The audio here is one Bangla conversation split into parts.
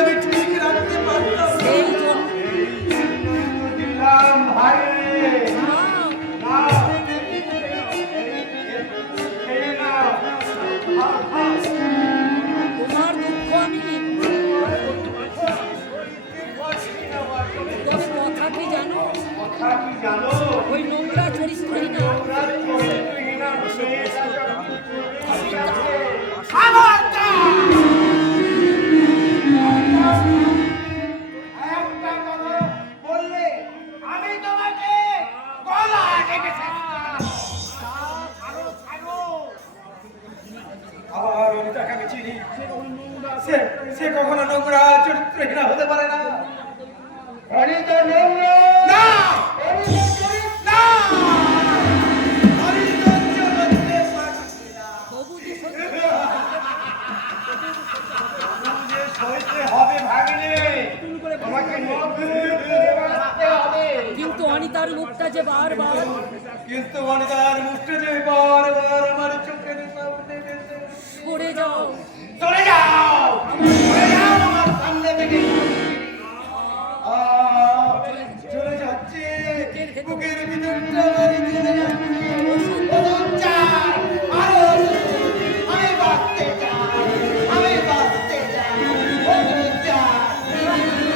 আমি ঠিক রাখতে পারতাম সেই জন্য দিলাম ভাই তোমার দুঃখ আমি তবে কথা কি জানো ওই নোংরা চরিত্রহীন না সে কখনো নোংরা চরিত্রহীনা হতে পারে না। কিন্তু অনিতার মুখটা যে বারবার আমার চোখের সামনে ভেসে সরে যাও চলে যাও আমার সামনে থেকে। চলে যাচ্ছে বুকের ভিতরটা আমার চলে যাচ্ছে। ওষুধ চাই, আরো ওষুধ। আমি বাঁচতে চাই, আমি বাঁচতে চাই, ওষুধ চাই।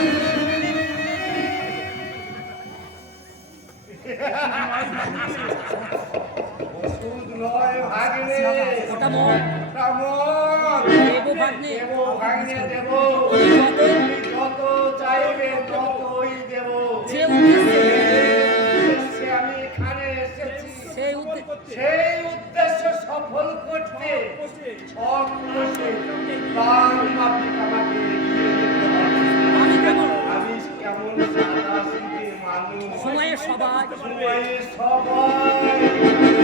ওষুধ নয় ভাগিনে, ওটা মন দেবো ভাগ্নে দেব যতই যত চাইবে ততই দেব। যে উদ্দেশ্যে আমি এখানে এসেছি সেই উদ্দেশ্যে সেই উদ্দেশ্য সফল করতে 6 মাসে তার মাফিক আমাকে এগিয়ে যেতে হবে। আমি কেমন আমি কেমন সাদা সিধে মানুষ, সময়ে সবাই সময়ে সবাই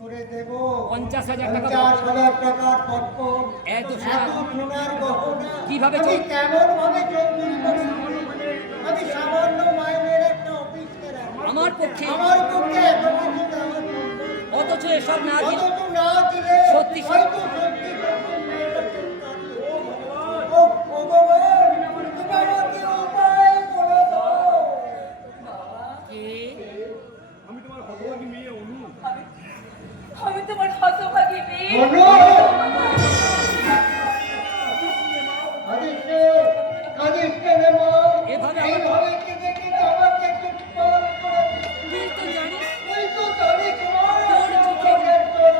করে দেব 50,000 টাকা 50,000 টাকার পট্টম, এত এত সোনা সোনার গহনা কিভাবে আমি চোর- কেমন ভাবে চৌধুরী করি? আমি সামান্য মাইনের একটা অফিসের আমার পক্ষে আমার পক্ষে এত কিছু দেওয়া সম্ভব না। অথচ এসব না দিলে অতটুকু না দিলে সত্যি হয়তো সত্যি মেয়েটা চোর কাটবে। ও ভগবান, তুমি আমাকে উপায় বলে দাও। কে আমি তোমার হতভাগী মেয়ে। অনু! কাঁদিস রে মা। এভাবে এইভাবে কেঁদে কেঁদে আমাকে উৎপাদন করে দিস। তুই তো জানিস তুই তো জানিস মা, তোর চোখে আমাদের তোর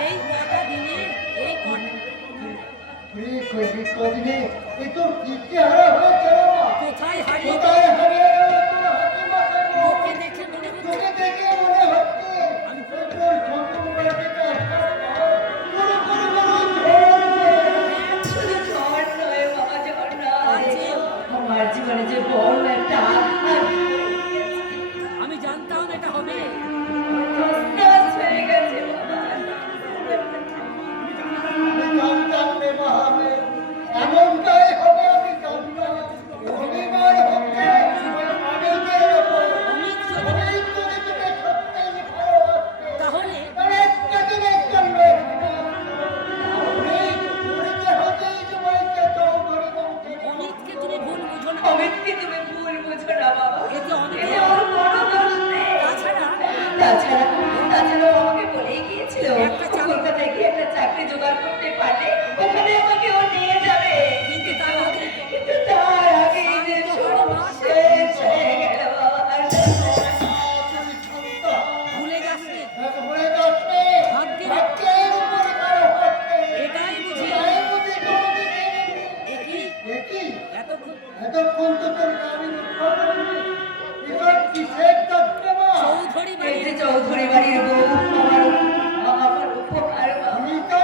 এই কটা দিনে এই কটা কদিনে এ তোর কি চেহারা হয়েছে রে মা? কোথায় হারিয়ে কোথায় হারিয়ে গেল তোর হাতি মাথার মুখ? তোকে দেখে মনে হচ্ছে তোকে দেখে মনে হচ্ছে তোর শ্বশুরবাড়িতে পুরো পরিবার শুধু ঝড় নয় বাবা, ঝড় নয়। আমার জীবনে যে বড় একটা আঘাত আমি জানতাম এটা হবে তছনছ হয়ে গেছে বাবা। জানতাম রে মহাবে, এমনটাই হবে আমি জানতাম। অভিমান হচ্ছে অনেকের ওপর। অমিত যদি অনেক যদি তোকে সত্যিই ভালোবাসতো, তাহলে তাহলে একটা দিনের জন্য অনেক পরিচয় হতে এই সময়কে চৌধুরী বংশের। অমিতকে তুমি ভুল বুঝো না অমিতকে তুমি ভুল বুঝো না বাবা। এতে অনেক এতে ওর বড় দোষ নেই। তাছাড়া তাছাড়া ও আমাকে বলেই গিয়েছিল একটা চাকরি- কলকাতায় গিয়ে একটা চাকরি জোগাড় করতে পারলে ওখানে আমাকে ও নিয়ে যাবে। কিন্তু তার আগে কিন্তু তার আগে যে সব শেষ হয়ে গেল বাবা। তুই শান্ত হ। ভুলে যাস নে। হয়ে যাচ্ছে ভাগ্যের উপর কারো হাত নেই। এটাই বুঝি তাই বুঝি কোনোদিন একই একই এতক্ষণ এতক্ষণ তো তোর আমি রক্ষা করিনি। এবার কিসের তত্ত্বমা? চৌধুরী এই বাড়ির যে চৌধুরী বাড়ির বউ আমার উপকার বাবা। আমি তো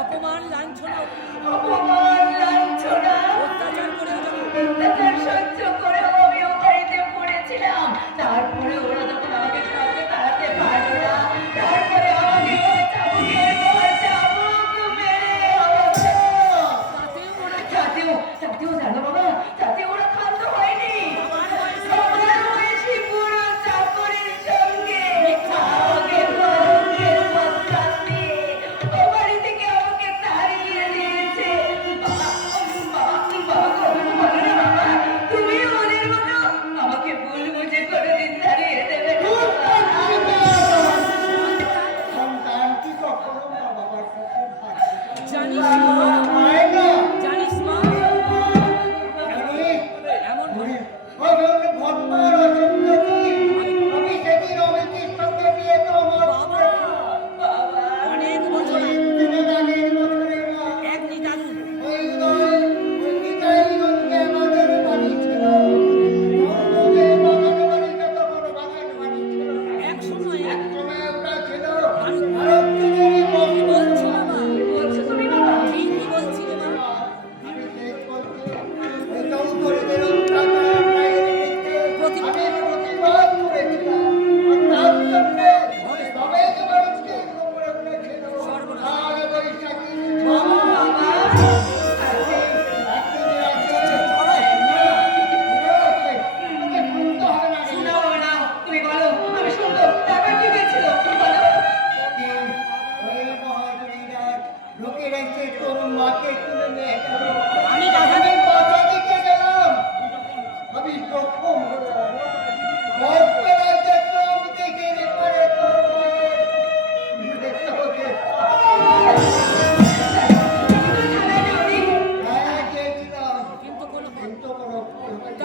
অপমান লাঞ্ছনা অপমান লাঞ্ছনা অত্যাচার করেও যখন অত্যাচার সহ্য করে আমি ও বাড়িতে পড়েছিলাম। তারপরে ওরা যখন আমাকে কাউকে তাড়াতে পারলো না, তারপরে আমাকে ওই চাবুকের পর চাবুক মেরে তাতেও ওরা তাতেও জানো বাবা, তাতে ওরা ক্ষান্ত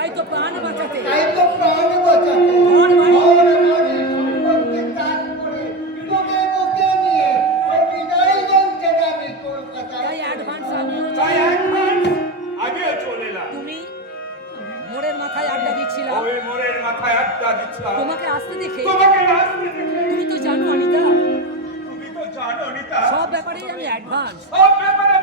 তাই তো প্রাণ বাঁচাতে তাই তো প্রাণ বাঁচাতে ঘর বাড়ি ঘর বাড়ি সম্পত্তি ত্যাগ করে তোকে বুকে নিয়ে ওই বিদায়গঞ্জ থেকে আমি কলকাতায় তাই অ্যাডভান্স আমিও তাই চাই। অ্যাডভান্স আমিও চলে এলাম। তুমি মোড়ের মাথায় আড্ডা দিচ্ছিলাম, ওই মোড়ের মাথায় আড্ডা দিচ্ছিলাম। তোমাকে আসতে দেখে তোমাকে আসতে দেখে তুমি তো জানো অনিতা, তুমি তো জানো নিতা সব ব্যাপারেই আমি অ্যাডভান্স। সব ব্যাপারে